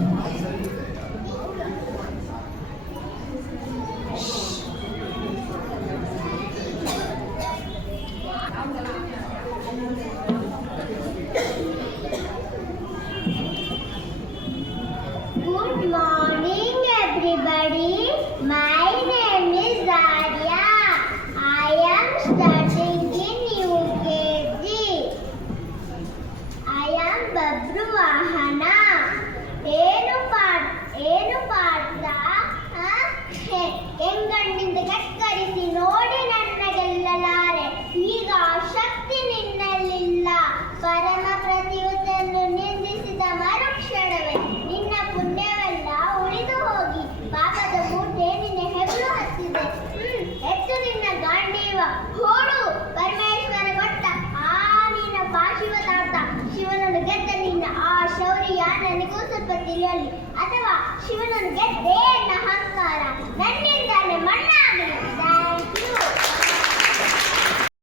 Good morning, everybody. My name is Arya. I am studying in UKG. I am Babru Vahana. ಏನು ಪಾಡ್ತಾ ಕೆಂಗಣ್ಣಿಂದ ಕತ್ತರಿಸಿ ನೋಡಿ ನನ್ನ ಗೆಲ್ಲಲಾರೆ. ಈಗ ಆ ಶಕ್ತಿ ನಿನ್ನಲ್ಲಿಲ್ಲ. ಪರಮ ಪ್ರತಿಯುತನ್ನು ನಿಂದಿಸಿದ ಮರುಕ್ಷಣವೇ ನಿನ್ನ ಪುಣ್ಯವೆಲ್ಲ ಉಳಿದು ಹೋಗಿ ಪಾಪದ ಮೂಟೆ ನಿನ್ನ ಹೆಗಲು ಹತ್ತಿದೆ. ಎತ್ತು ನಿನ್ನ ಗಾಂಡೀವ ಹೋಡು. ಪರಮೇಶ್ವರ ಕೊಟ್ಟ ಆ ನಿನ್ನ ಪಾಶಿವತಾಟ. ಶಿವನನ್ನು ಗೆದ್ದ ನಿನ್ನ ಆ ಶೌರ್ಯ ನನಗೂ ಸ್ವಲ್ಪ ತಿಳಿಯಲಿ. ಅಥವಾ ಶಿವನನ್ನು ಗೆದ್ದೇ ಎನ್ನ ಅಹಂಕಾರ.